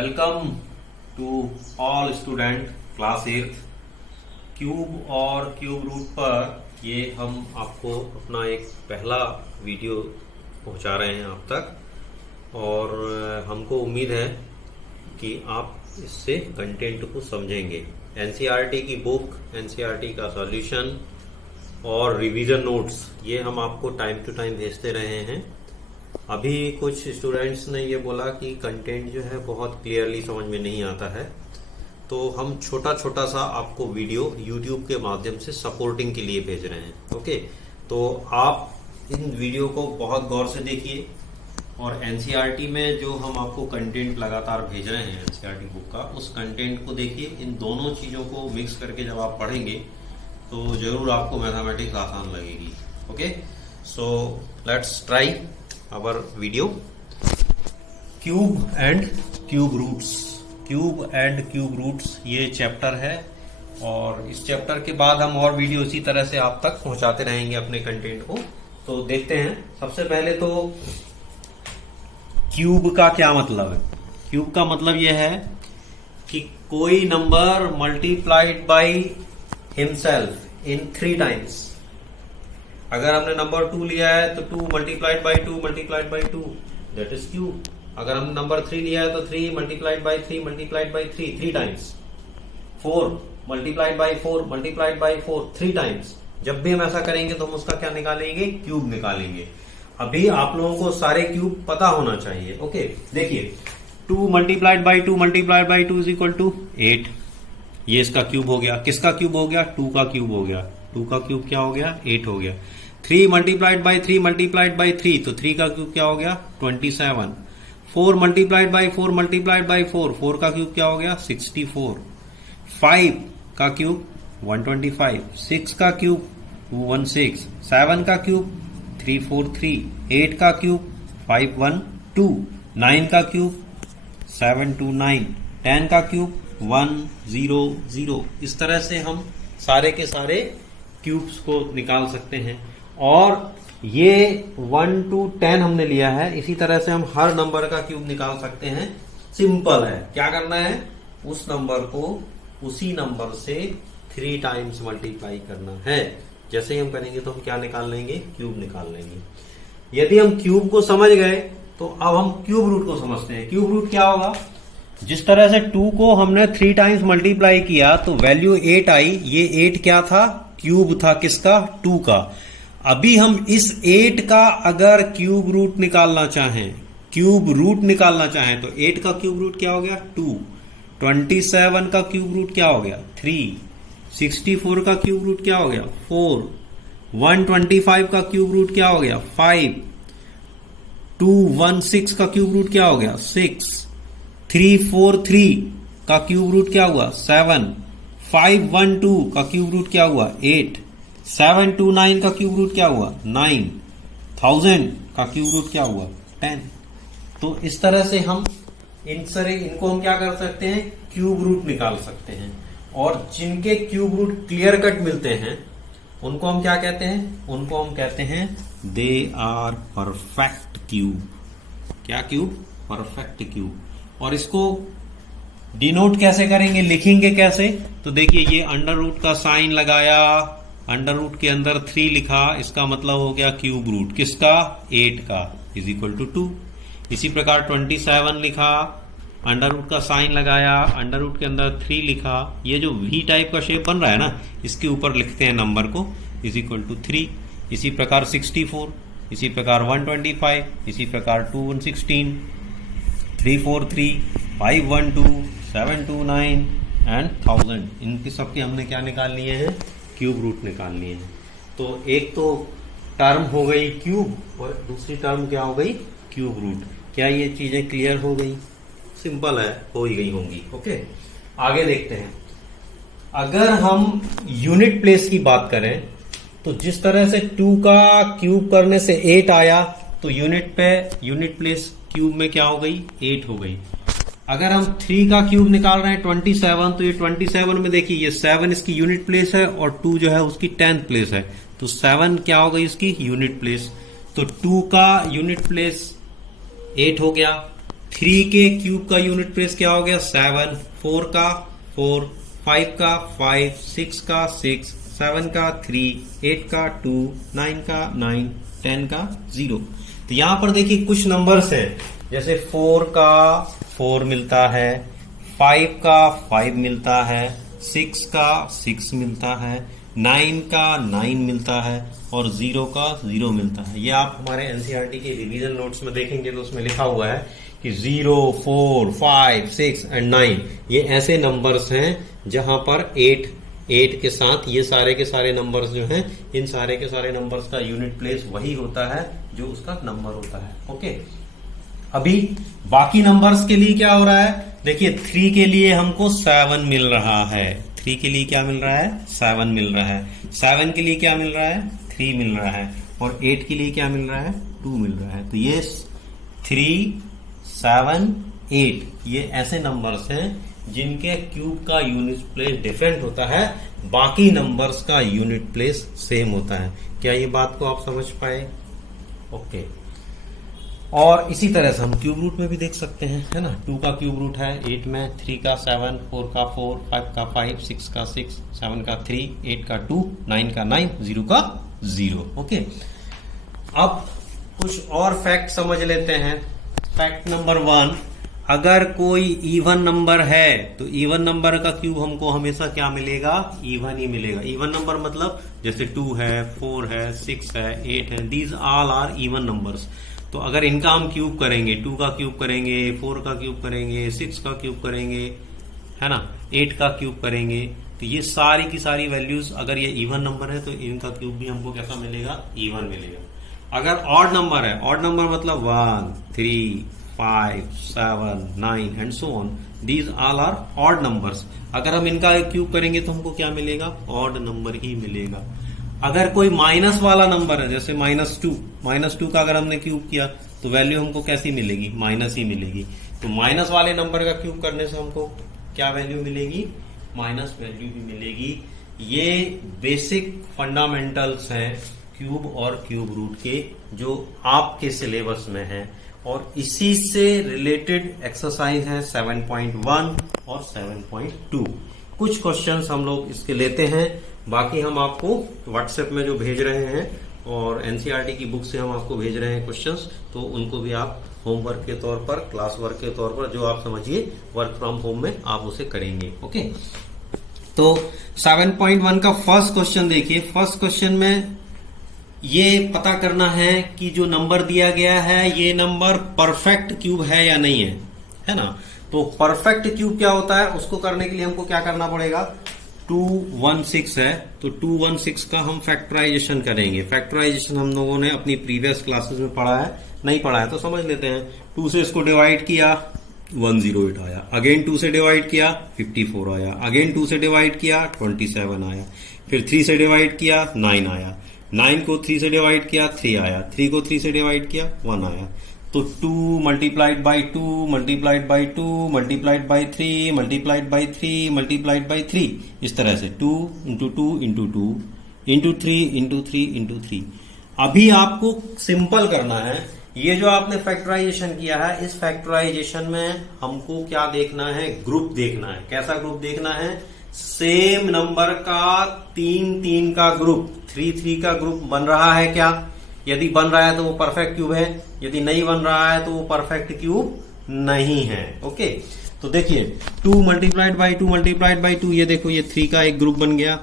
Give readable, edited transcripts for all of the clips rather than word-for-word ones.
Welcome to all student class 8 cube और cube root पर ये हम आपको अपना एक पहला वीडियो पहुंचा रहे हैं आप तक और हमको उम्मीद है कि आप इससे कंटेंट को समझेंगे। एनसीईआरटी की बुक, एनसीईआरटी का सॉल्यूशन और रिवीजन नोट्स ये हम आपको टाइम टू टाइम भेजते रहे हैं। अभी कुछ स्टूडेंट्स ने ये बोला कि कंटेंट जो है बहुत क्लियरली समझ में नहीं आता है, तो हम छोटा छोटा सा आपको वीडियो यूट्यूब के माध्यम से सपोर्टिंग के लिए भेज रहे हैं। ओके, तो आप इन वीडियो को बहुत गौर से देखिए और एनसीईआरटी में जो हम आपको कंटेंट लगातार भेज रहे हैं एनसीईआरटी बुक का, उस कंटेंट को देखिए। इन दोनों चीजों को मिक्स करके जब आप पढ़ेंगे तो जरूर आपको मैथमेटिक्स आसान लगेगी। Okay, so let's try our video. Cube and cube roots, cube and cube roots ये चैप्टर है और इस चैप्टर के बाद हम और वीडियो इसी तरह से आप तक पहुंचाते रहेंगे अपने कंटेंट को। तो देखते हैं, सबसे पहले तो क्यूब का क्या मतलब है। क्यूब का मतलब यह है कि कोई number multiplied by himself in 3 times. अगर हमने नंबर 2 लिया है तो 2 multiplied by 2 multiplied by 2 that is cube. अगर हमने नंबर 3 लिया है तो 3 multiplied by 3 multiplied by 3 times. 4 multiplied by 4 multiplied by 4 3 times. जब भी हम ऐसा करेंगे तो हम उसका क्या निकालेंगे, क्यूब निकालेंगे। अभी आप लोगों को सारे क्यूब पता होना चाहिए। ओके, देखिए 2 multiplied by 2 multiplied by 2 is equal to 8। ये इसका क्यूब हो गया। किसका क्यूब हो गया? 2 का क्यूब हो गया। 2 का क्यूब क्या हो गया? 8 हो गया। 3 मल्टीप्लाइड बाय 3 मल्टीप्लाइड बाय 3, तो 3 का क्यूब क्या हो गया? 27। 4 मल्टीप्लाइड बाय 4 मल्टीप्लाइड बाय 4, 4 का क्यूब क्या हो गया? 64। 5 का क्यूब 125। 6 का क्यूब 216। 7 का क्यूब 343। 8 का क्यूब 512। 9 का क्यूब 729। 10 का क्यूब 100। इस तरह से हम सारे के सारे क्यूब्स को निकाल सकते हैं और ये 1 to 10 हमने लिया है। इसी तरह से हम हर नंबर का क्यूब निकाल सकते हैं। सिंपल है, क्या करना है, उस नंबर को उसी नंबर से 3 टाइम्स मल्टीप्लाई करना है। जैसे ही हम करेंगे तो हम क्या निकाल लेंगे, क्यूब निकाल लेंगे। यदि हम क्यूब को समझ गए तो अब हम क्यूब रूट को समझते हैं। क्यूब रूट क्या होगा? जिस तरह से 2 को हमने 3 टाइम्स मल्टीप्लाई किया तो वैल्यू 8 आई। ये 8 क्या था? क्यूब था। किसका? 2 का। अभी हम इस 8 का अगर क्यूब रूट निकालना चाहें, क्यूब रूट निकालना चाहें तो 8 का क्यूब रूट क्या हो गया? 2। 27 का क्यूब रूट क्या हो गया? 3। 64 का क्यूब रूट क्या हो गया? 4। 125 का क्यूब रूट क्या हो गया? 5। 216 का क्यूब रूट क्या हो गया? 6। 343 का क्यूब रूट क्या हुआ? 7। 512 का क्यूब रूट क्या हुआ? 8। 729 का क्यूब रूट क्या हुआ? 9। 1000 का क्यूब रूट क्या हुआ? 10। तो इस तरह से हम इनको हम क्या कर सकते हैं, क्यूब रूट निकाल सकते हैं। और जिनके क्यूब रूट क्लियर कट मिलते हैं उनको हम क्या कहते हैं? उनको हम कहते हैं दे आर परफेक्ट क्यूब। क्या क्यूब? Perfect cube. और इसको डिनोट कैसे करेंगे, लिखेंगे कैसे? तो देखिए ये अंडर रूट का साइन लगाया, अंडर रूट के अंदर 3 लिखा, इसका मतलब हो गया क्यूब रूट। किसका? 8 का, इज इक्वल टू 2। इसी प्रकार 27 लिखा, अंडर रूट का साइन लगाया, अंडर रूट के अंदर 3 लिखा। ये जो वी टाइप का शेप बन रहा है ना, इसके ऊपर लिखते हैं नंबर को, इज इक्वल टू 3। इसी प्रकार 64, इसी प्रकार 125, इसी प्रकार 216, 343, 512, 729 एंड 1000। इनके सबके हमने क्या निकाल लिए हैं? क्यूब रूट निकाल लिए हैं। तो एक तो टर्म हो गई क्यूब और दूसरी टर्म क्या हो गई? Cube root. क्या ये चीजें क्लियर हो गई? सिंपल है, हो ही गई होंगी। ओके, आगे देखते हैं। अगर हम यूनिट प्लेस की बात करें तो जिस तरह से 2 का क्यूब करने से 8 आया तो यूनिट प्लेस क्यूब में क्या हो गई? 8 हो गई। अगर हम 3 का क्यूब निकाल रहे हैं 27, तो ये 27 में देखिए ये 7 इसकी यूनिट प्लेस है और 2 जो है उसकी 10th प्लेस है, तो 7 क्या हो गई इसकी यूनिट प्लेस। तो 2 का यूनिट प्लेस 8 हो गया। 3 के क्यूब का यूनिट प्लेस क्या हो गया 7, 4 का 4, 5 का 5, 6 का 6, 7 का 3, 8 का 2, 9 का 9, 10 का 0। तो यहां पर देखिए कुछ नंबर्स हैं, जैसे 4 का 4 मिलता है, 5 का 5 मिलता है, 6 का 6 मिलता है, 9 का 9 मिलता है और 0 का 0 मिलता है। ये आप हमारे एनसीईआरटी के रिवीजन नोट्स में देखेंगे तो उसमें लिखा हुआ है कि 0, 4, 5, 6 एंड 9 ये ऐसे नंबर्स हैं जहां पर 8 के साथ ये सारे के सारे नंबर्स जो हैं, इन सारे के सारे नंबर्स का यूनिट प्लेस वही होता है जो उसका नंबर होता है। ओके, अभी बाकी नंबर्स के लिए क्या हो रहा है, देखिए 3 के लिए हमको 7 मिल रहा है, 3 के लिए क्या मिल रहा है 7 मिल रहा है, 7 के लिए क्या मिल रहा है 3 मिल रहा है और 8 के लिए क्या मिल रहा है 2 मिल रहा है। तो ये 3, 7, 8 ये ऐसे नंबर्स हैं जिनके क्यूब का यूनिट प्लेस डिफरेंट होता है, बाकी नंबर्स का यूनिट प्लेस सेम होता है। क्या ये बात को आप समझ पाए? ओके, और इसी तरह से हम क्यूब रूट में भी देख सकते हैं, है ना। 2 का क्यूब रूट है 8 में, 3 का 7, 4 का 4, 5 का 5, 6 का 6, 7 का 3, 8 का 2, 9 का 9, 0 का 0। ओके, अब कुछ और फैक्ट समझ लेते हैं। फैक्ट नंबर 1, अगर कोई इवन नंबर है तो इवन नंबर का क्यूब हमको हमेशा क्या मिलेगा, इवन ही मिलेगा। इवन नंबर मतलब जैसे 2 है, 4 है, 6 है, 8 है, these all are even numbers. तो अगर इनका हम क्यूब करेंगे, 2 का क्यूब करेंगे, 4 का क्यूब करेंगे, 6 का क्यूब करेंगे, है ना, 8 का क्यूब करेंगे, तो ये सारी की सारी वैल्यूज अगर ये इवन नंबर है तो इनका क्यूब भी हमको कैसा मिलेगा, इवन मिलेगा। अगर ऑड नंबर है, ऑड नंबर मतलब 1, 3, 5, 7, 9 and so on, these all are odd numbers. अगर हम इनका क्यूब करेंगे तो हमको क्या मिलेगा, ऑड नंबर ही मिलेगा। अगर कोई माइनस वाला नंबर है, जैसे -2 का अगर हमने क्यूब किया तो वैल्यू हमको कैसी मिलेगी, माइनस ही मिलेगी। तो माइनस वाले नंबर का क्यूब करने से हमको क्या वैल्यू मिलेगी, माइनस वैल्यू ही मिलेगी। ये बेसिक फंडामेंटल्स हैं क्यूब और क्यूब रूट के, जो आपके सिलेबस में है, और इसी से रिलेटेड एक्सरसाइज है 7.1 और 7.2। कुछ क्वेश्चंस हम लोग इसके लेते हैं, बाकी हम आपको व्हाट्सएप में जो भेज रहे हैं और एनसीईआरटी की बुक से हम आपको भेज रहे हैं क्वेश्चंस, तो उनको भी आप होमवर्क के तौर पर, क्लास वर्क के तौर पर, जो आप समझिए वर्क फ्रॉम होम में आप उसे करेंगे। ओके, तो 7.1 का फर्स्ट क्वेश्चन देखिए। फर्स्ट क्वेश्चन में ये पता करना है कि जो नंबर दिया गया है ये नंबर परफेक्ट क्यूब है या नहीं है ना। तो परफेक्ट क्यूब क्या होता है, उसको करने के लिए हमको क्या करना पड़ेगा, 216 है तो 216 का हम फैक्टराइजेशन करेंगे। फैक्टराइजेशन हम लोगों ने अपनी प्रीवियस क्लासेस में पढ़ा है, नहीं पढ़ा है तो समझ लेते हैं। 2 से इसको डिवाइड किया 108 आया, अगेन 2 से डिवाइड किया 54 आया, अगेन 2 से डिवाइड किया 27 आया, फिर 3 से डिवाइड किया 9 आया, 9 को 3 से डिवाइड किया 3 आया, 3 को 3 से डिवाइड किया 1 आया। तो 2 multiplied by 2 multiplied by 2 multiplied by 3 multiplied by 3 multiplied by 3, इस तरह से 2 into 2 into 2 into 3 into 3 into 3। अभी आपको सिंपल करना है। ये जो आपने फैक्टराइजेशन किया है, इस फैक्टराइजेशन में हमको क्या देखना है, ग्रुप देखना है। कैसा ग्रुप देखना है, सेम नंबर का 3 का ग्रुप, 3 का ग्रुप बन रहा है क्या। यदि बन रहा है तो वो परफेक्ट क्यूब है, यदि नहीं बन रहा है तो वो परफेक्ट क्यूब नहीं है। ओके, तो देखिए 2 मल्टीप्लाइड बाई 2 मल्टीप्लाइड बाई 2, ये देखो ये 3 का एक ग्रुप बन गया।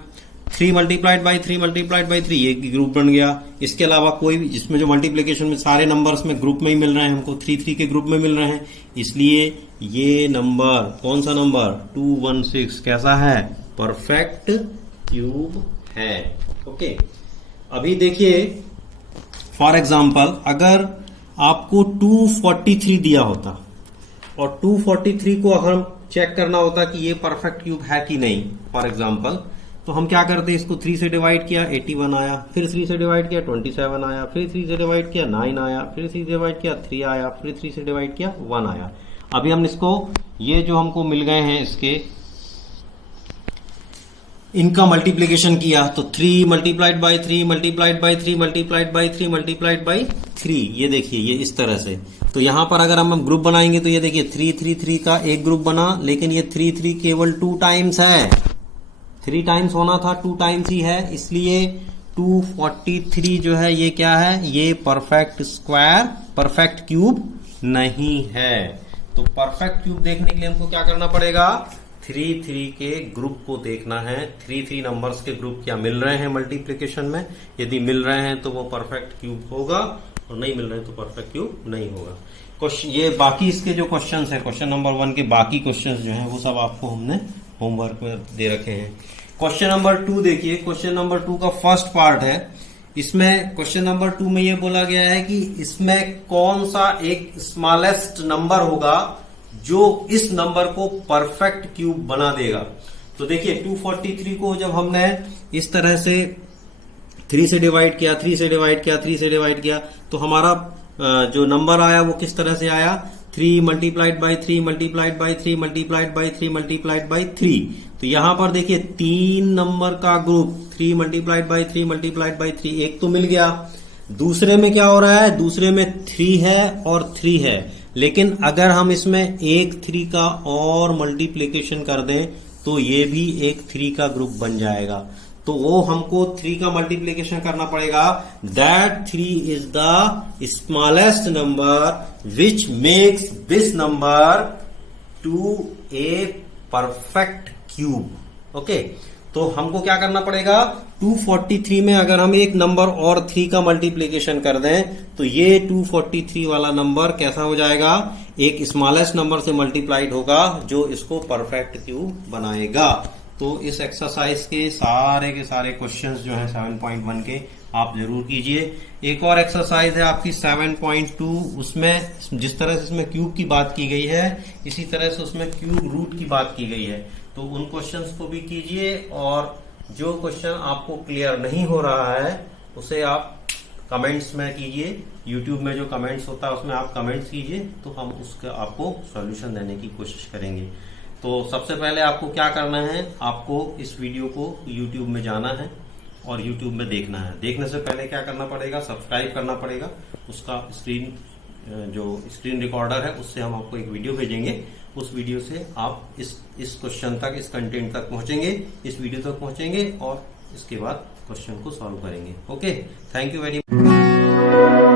3 मल्टीप्लाइड बाई 3 मल्टीप्लाइड बाई 3 ये ग्रुप बन गया। इसके अलावा कोई भी जिसमें जो मल्टीप्लीकेशन में सारे नंबर्स में ग्रुप में ही मिल रहे हैं, हमको 3 के ग्रुप में मिल रहे हैं, इसलिए ये नंबर कौन सा नंबर 216 कैसा है, परफेक्ट क्यूब है। ओके, अभी देखिए फॉर एग्जाम्पल अगर आपको 243 दिया होता और 243 को अगर हम चेक करना होता कि ये परफेक्ट क्यूब है कि नहीं, फॉर एग्जाम्पल, तो हम क्या करते, इसको 3 से डिवाइड किया 81 आया, फिर 3 से डिवाइड किया 27 आया, फिर 3 से डिवाइड किया 9 आया, फिर 3 से डिवाइड किया 3 आया, फिर 3 से डिवाइड किया 1 आया। अभी हम इसको, ये जो हमको मिल गए हैं इसके, इनका मल्टीप्लीकेशन किया तो 3 multiplied by 3 multiplied by 3 multiplied by 3 multiplied by 3, ये देखिए ये इस तरह से। तो यहां पर अगर हम ग्रुप बनाएंगे तो ये देखिए 3 3 3 का एक ग्रुप बना, लेकिन ये 3 3 केवल 2 टाइम्स है, 3 टाइम्स होना था, 2 टाइम्स ही है, इसलिए 243 जो है ये क्या है, ये परफेक्ट स्क्वायर, परफेक्ट क्यूब नहीं है। तो परफेक्ट क्यूब देखने के लिए हमको क्या करना पड़ेगा, 3 3 के ग्रुप को देखना है। 3 3 नंबर्स के ग्रुप क्या मिल रहे हैं मल्टीप्लिकेशन में, यदि मिल रहे हैं तो वो परफेक्ट क्यूब होगा, और नहीं मिल रहे हैं तो परफेक्ट क्यूब नहीं होगा। क्वेश्चन ये बाकी इसके जो क्वेश्चंस है, क्वेश्चन नंबर 1 के बाकी क्वेश्चंस जो हैं वो सब आपको हमने होमवर्क में दे रखे हैं। क्वेश्चन नंबर 2 देखिए, क्वेश्चन नंबर 2 का फर्स्ट पार्ट है। इसमें क्वेश्चन नंबर 2 में ये बोला गया है कि इसमें कौन सा एक स्मॉलेस्ट नंबर होगा जो इस नंबर को परफेक्ट क्यूब बना देगा। तो देखिए 243 को जब हमने इस तरह से 3 से डिवाइड किया, 3 से डिवाइड किया, 3 से डिवाइड किया, तो हमारा जो नंबर आया वो किस तरह से आया, 3 multiplied by 3 multiplied by 3 multiplied by 3 multiplied by 3। तो यहां पर देखिए 3 नंबर का group 3 multiplied by 3 multiplied by 3, एक तो मिल गया। दूसरे में क्या हो रहा है, दूसरे में 3 है और 3 है, लेकिन अगर हम इसमें एक 3 का और मल्टीप्लिकेशन कर दें तो ये भी एक 3 का ग्रुप बन जाएगा। तो वो हमको 3 का मल्टीप्लिकेशन करना पड़ेगा। That 3 is the smallest number which makes this number two a perfect cube. Okay, तो हमको क्या करना पड़ेगा, 243 में अगर हम एक नंबर और 3 का मल्टीप्लिकेशन कर दें तो ये 243 वाला नंबर कैसा हो जाएगा, एक स्मॉलेस्ट नंबर से मल्टीप्लाइड होगा जो इसको परफेक्ट क्यूब बनाएगा। तो इस एक्सरसाइज के सारे क्वेश्चंस जो हैं 7.1 के आप जरूर कीजिए। एक और एक्सरसाइज है आपकी 7.2, उसमें जिस तरह से इसमें क्यूब की बात की गई है इसी तरह से उसमें क्यूब रूट की बात की गई है। तो उन क्वेश्चंस को भी कीजिए, और जो क्वेश्चन आपको क्लियर नहीं हो रहा है उसे आप कमेंट्स में कीजिए। यूट्यूब में जो कमेंट्स होता है उसमें आप कमेंट्स कीजिए, तो हम उसका आपको सॉल्यूशन देने की कोशिश करेंगे। तो सबसे पहले आपको क्या करना है, आपको इस वीडियो को यूट्यूब में जाना है और यूट्यूब में देखना है। देखने से पहले क्या करना पड़ेगा, सब्सक्राइब करना पड़ेगा। उसका जो स्क्रीन रिकॉर्डर है उससे हम आपको एक वीडियो भेजेंगे, उस वीडियो से आप इस क्वेश्चन तक, इस कंटेंट तक पहुंचेंगे, इस वीडियो तक पहुंचेंगे और इसके बाद क्वेश्चन को सॉल्व करेंगे। Okay, thank you very much.